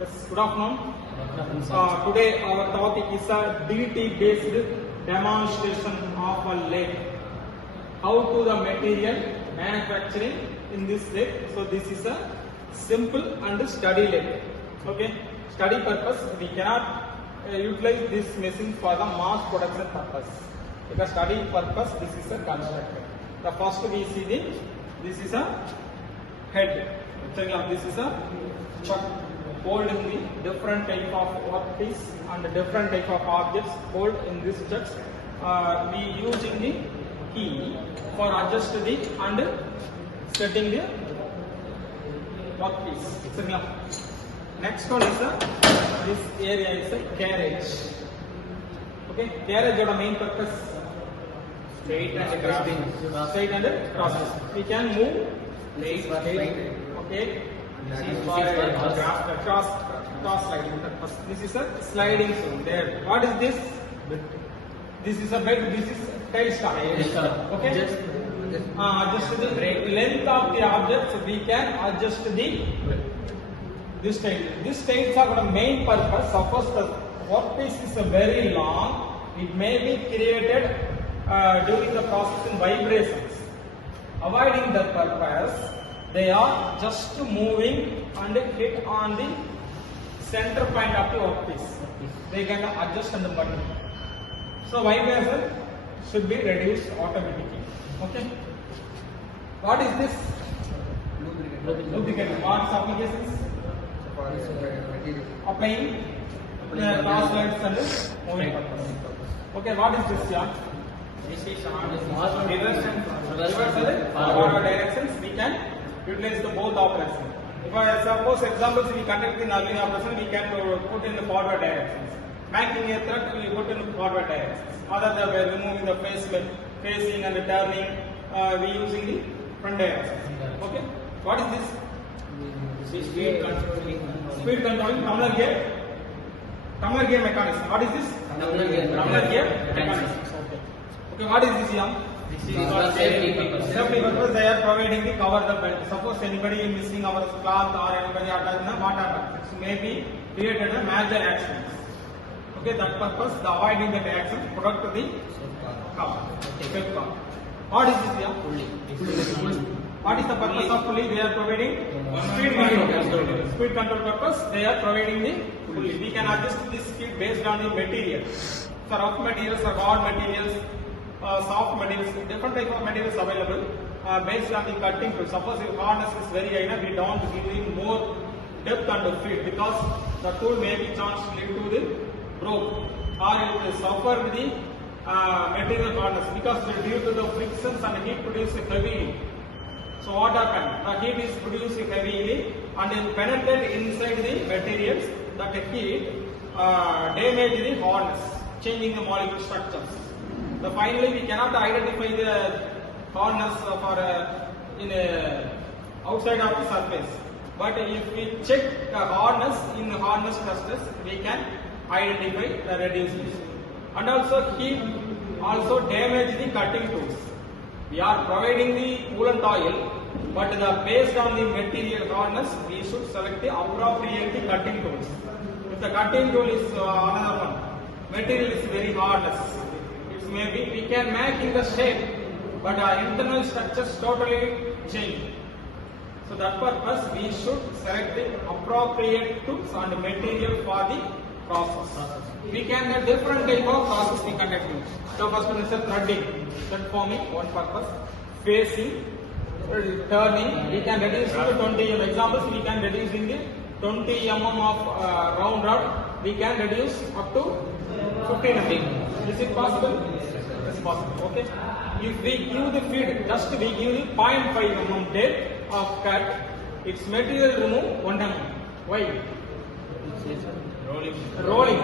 Yes, good afternoon. Today our topic is a DT based demonstration of a lathe. How to the material manufacturing in this lathe. So this is a simple and study lathe. Okay, study purpose we cannot utilize this machine for the mass production purpose. Because study purpose this is a constructor. The first we see this is a head. This is a chuck holding the different type of workpiece and different type of objects hold in this chucks. We using the key for adjust the and setting the workpiece. Next one is this area is a carriage. Okay, carriage is the main purpose. Straight and cross. We can move straight. Okay. Cross sliding. This is a sliding zone. There. What is this? This is a bed. This is tail star. Okay. Adjust the length of the object. So we can adjust this tail. This tails are the main purpose. Suppose the workpiece is very long. It may be created during the process in vibrations. Avoiding that purpose, they are just moving and hit on the center point of the workpiece. They can adjust on the button. So vibration should be reduced automatically. Okay. What is this? Lubricant. What is applications? Applying cross lines and moving purpose. Okay. What is this, John? This is reverse and forward directions. We can utilize the both operations. If I suppose examples we conduct in knurling operation, we can put in the forward directions. Banking a thread, we put in the forward directions. Other than by removing the facing and the turning, we using the front directions. Okay. What is this? Speed controlling tumbler gear. Tumbler gear mechanism. What is this? Tumbler gear mechanism. Okay. What is this, young? This is for safety purpose. They are providing the cover the belt. Suppose anybody is missing our cloth or anybody attached, what happens? It may be created a major accident. Okay, that purpose, the avoiding that accident, protect the cover. What is this here? Pulley. What is the purpose of pulley? They are providing speed control. Speed control purpose, they are providing the pulley. We can adjust the speed based on the material. So rough materials or hard materials, soft materials, different type of materials available based on the cutting tool. Suppose if hardness is very high, we don't give it more depth and feed because the tool may be changed to the broke or it will suffer the material hardness because due to the frictions and heat produced heavily. So what happens? The heat is produced heavily and it penetrates inside the materials. That heat damage the hardness, changing the molecule structures. So finally, we cannot identify the hardness outside of the surface. But if we check the hardness in the hardness clusters, we can identify the reducing. And also heat also damage the cutting tools. We are providing the coolant oil, but based on the material hardness, we should select the appropriate cutting tools. If the cutting tool is another one, material is very hardness. Maybe we can make in the shape, but our internal structures totally change. So that purpose we should select the appropriate tools and material for the process. We can get different type of process we conduct. So first one is threading, thread forming, one purpose. Facing, turning, we can reduce to 20 examples. We can reduce in the 20 mm of round rod. We can reduce up to 15 mm. Is it possible? It's possible. Okay. If we give the feed, just we give the 0.5 mm depth of cut, its material remove 1 mm. Why? Rolling.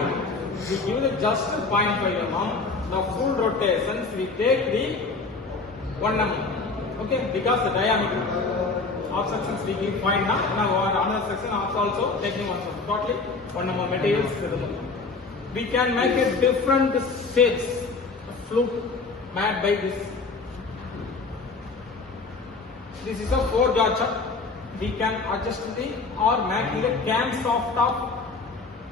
We give the just 0.5 mm. The full rotations we take the 1 mm. Okay, because the diameter of sections we give 0.9. Now another section also taking 1 mm. Totally 1 mm materials removed. We can make a different shapes, flute made by this. This is a 4-jaw chuck. we can adjust the or make the cam soft top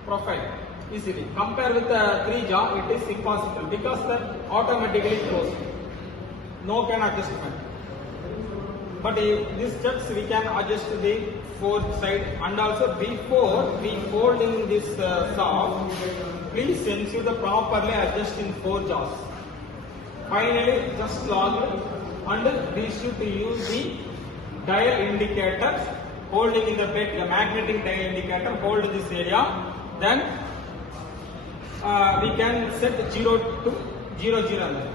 profile easily. Compare with the 3 jaw, it is impossible because the automatically closed. No can adjustment. But these steps we can adjust the 4th side, and also before we folding this saw, please ensure the properly adjusting 4 jaws. Finally, just log and we should use the dial indicator, holding in the bed, the magnetic dial indicator, hold this area, then we can set 0 to 0, 0.